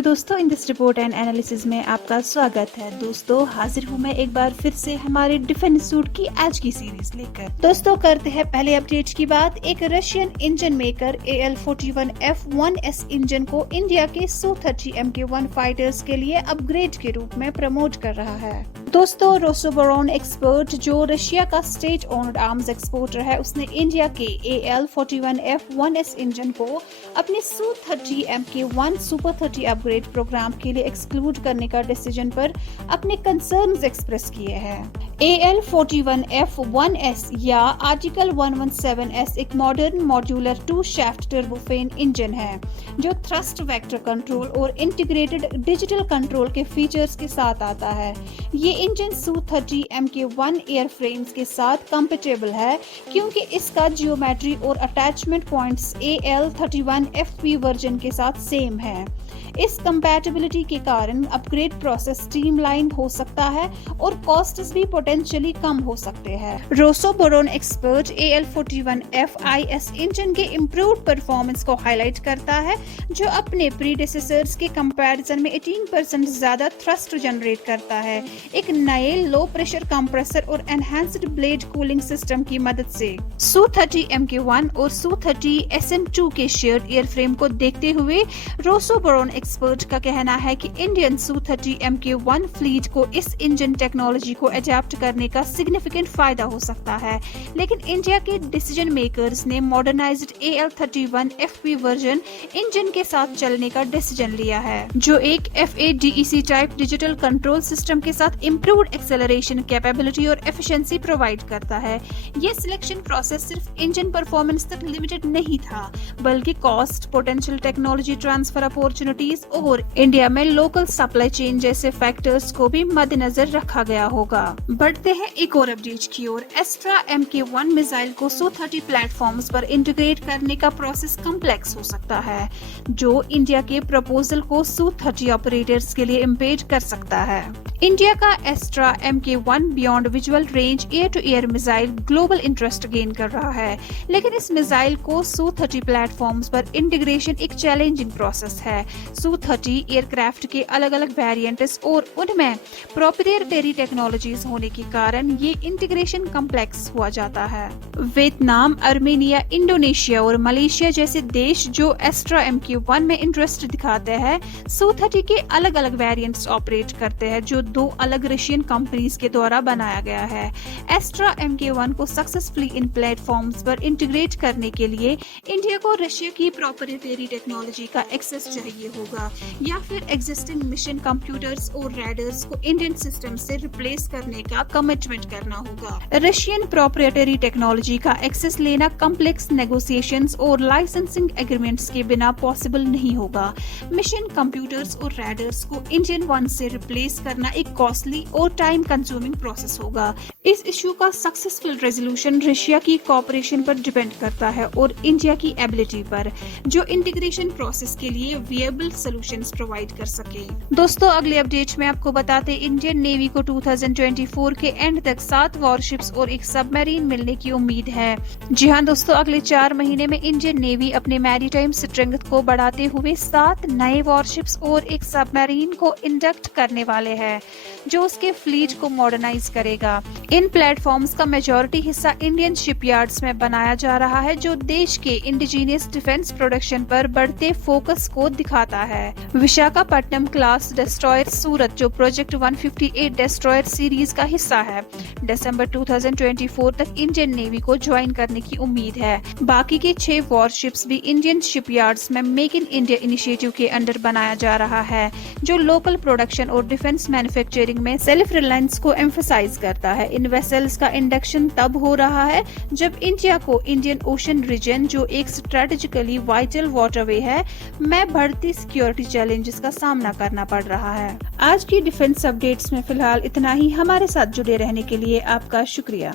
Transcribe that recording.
Hello दोस्तों, in this report and analysis में आपका स्वागत है। दोस्तों हाजिर हूँ मैं एक बार फिर से हमारे डिफेंस सूट की आज की सीरीज लेकर। दोस्तों करते हैं पहले अपडेट की बात। एक Russian engine maker AL-41F1S engine को इंडिया के Su-30 Mk1 फाइटर्स के लिए अपग्रेड के रूप में प्रमोट कर रहा है। दोस्तों रोसोबोरोन एक्सपर्ट जो रशिया का स्टेट ओन्ड आर्म्स एक्सपोर्टर है, उसने इंडिया के AL-41F1S इंजन को अपने Su-30 Mk1 super 30 upgrade program के लिए एक्सक्लूड करने का डिसीजन पर अपने कंसर्न्स एक्सप्रेस किए हैं। AL-41F1S या आर्टिकल 117S एक modern modular 2 shaft turbofan engine है जो थ्रस्ट वेक्टर कंट्रोल और इंटीग्रेटेड डिजिटल कंट्रोल के फीचर्स के साथ आता है। ये इंजन Su-30 Mk1 एयरफ्रेम्स के साथ कंपेटेबल है क्योंकि इसका जियोमेट्री और अटैचमेंट पॉइंट्स AL-31FP वर्जन के साथ सेम है। इस कंपैटिबिलिटी के कारण अपग्रेड प्रोसेस स्ट्रीमलाइन हो सकता है और कॉस्ट्स भी पोटेंशियली कम हो सकते हैं। रोसोबोरोन एक्सपर्ट AL-41FIS इंजन के इम्प्रूव्ड परफॉर्मेंस को हाईलाइट करता है जो अपने प्रीडेसेसर्स के कंपैरिजन में 18% ज्यादा थ्रस्ट जनरेट करता है, एक नए लो प्रेशर कंप्रेसर और एनहांस्ड ब्लेड कूलिंग सिस्टम की मदद से। Su-30 Mk1 और Su-30 SM2 के शेयर्ड एयरफ्रेम को देखते हुए रोसोबोरोन एक्सपर्ट का कहना है कि इंडियन Su-30 Mk1 फ्लीट को इस इंजन टेक्नोलॉजी को अडैप्ट करने का सिग्निफिकेंट फायदा हो सकता है, लेकिन इंडिया के डिसीजन मेकर्स ने मॉडर्नाइज्ड AL-31FP वर्जन इंजन के साथ चलने का डिसीजन लिया है जो एक FADEC type digital control system के साथ इम्प्रूव्ड एक्सेलरेशन कैपेबिलिटी और एफिशिएंसी प्रोवाइड करता है। ये सिलेक्शन प्रोसेस सिर्फ इंजन परफॉर्मेंस तक लिमिटेड नहीं था बल्कि cost, potential technology transfer opportunities और इंडिया में लोकल सप्लाई चेन जैसे फैक्टर्स को भी मद्देनजर रखा गया होगा। बढ़ते हैं एक और अपडेट की ओर। एस्ट्रा Mk1 मिसाइल को Su-30 प्लेटफॉर्म्स पर इंटीग्रेट करने का प्रोसेस कम्प्लेक्स हो सकता है जो इंडिया के प्रपोजल को Su-30 ऑपरेटर्स के लिए इम्पेड कर सकता है। इंडिया का Astra Mk1 beyond visual range air to air missile global interest gain कर रहा है, लेकिन इस मिसाइल को Su-30 प्लेटफॉर्म्स पर इंटीग्रेशन एक चैलेंजिंग प्रोसेस है। Su-30 एयरक्राफ्ट के अलग अलग वेरिएंट्स और उनमें प्रोप्राइटरी टेक्नोलॉजीज होने के कारण ये इंटीग्रेशन कम्प्लेक्स हुआ जाता है। वियतनाम, आर्मेनिया, इंडोनेशिया और मलेशिया जैसे देश जो एस्ट्रा Mk1 में इंटरेस्ट दिखाते हैं Su-30 के अलग अलग वेरिएंट्स ऑपरेट करते हैं जो 2 अलग रशियन कंपनीज के द्वारा बनाया गया है। एस्ट्रा Mk1 को सक्सेसफुली इन प्लेटफॉर्म्स पर इंटीग्रेट करने के लिए इंडिया को रशिया की प्रोप्राइटरी टेक्नोलॉजी का एक्सेस चाहिए होगा या फिर एग्जिस्टिंग मिशन कंप्यूटर्स और रैडर्स को इंडियन सिस्टम से रिप्लेस करने का कमिटमेंट करना होगा। रशियन प्रोप्राइटरी टेक्नोलॉजी का एक्सेस लेना कॉम्प्लेक्स नेगोशिएशंस और लाइसेंसिंग एग्रीमेंट्स के बिना पॉसिबल नहीं होगा। मिशन कंप्यूटर्स और रैडर्स को इंडियन वन से रिप्लेस करना एक कॉस्टली और टाइम कंज्यूमिंग प्रोसेस होगा। इस इशू का सक्सेसफुल रेजोल्यूशन रशिया की कोऑपरेशन पर डिपेंड करता है और इंडिया की एबिलिटी पर जो इंटीग्रेशन प्रोसेस के लिए विएबल सॉल्यूशंस प्रोवाइड कर सके। दोस्तों अगले अपडेट में आपको बताते इंडियन नेवी को 2024 के एंड तक 7 वॉरशिप्स और एक सबमरीन मिलने की उम्मीद है। जी हाँ दोस्तों, अगले 4 महीने में इंडियन नेवी अपने मैरीटाइम स्ट्रेंथ को बढ़ाते हुए 7 नए वॉरशिप्स और एक सबमरीन को इंडक्ट करने वाले हैं जो उसके फ्लीट को मॉडर्नाइज करेगा। इन प्लेटफॉर्म्स का मेजॉरिटी हिस्सा इंडियन शिपयार्ड्स में बनाया जा रहा है जो देश के इंडिजीनियस डिफेंस प्रोडक्शन पर बढ़ते फोकस को दिखाता है। विशाखापट्टनम क्लास डिस्ट्रॉयर सूरत जो प्रोजेक्ट 158 डिस्ट्रॉयर सीरीज का हिस्सा है, दिसंबर 2024 तक इंडियन नेवी को ज्वाइन करने की उम्मीद है। बाकी के 6 वॉरशिप्स भी इंडियन शिपयार्ड्स में मेक इन इंडिया इनिशिएटिव के अंडर बनाया जा रहा है जो लोकल प्रोडक्शन और डिफेंस मैन्युफैक्चरिंग में सेल्फ रिलायंस को एम्फसाइज करता है। इन वेसल्स का इंडक्शन तब हो रहा है जब इंडिया को इंडियन ओशन रीजन जो एक स्ट्रेटेजिकली वाइटल वाटरवे है में बढ़ती सिक्योरिटी चैलेंजेस का सामना करना पड़ रहा है। आज की डिफेंस अपडेट्स में फिलहाल इतना ही। हमारे साथ जुड़े रहने के लिए आपका शुक्रिया।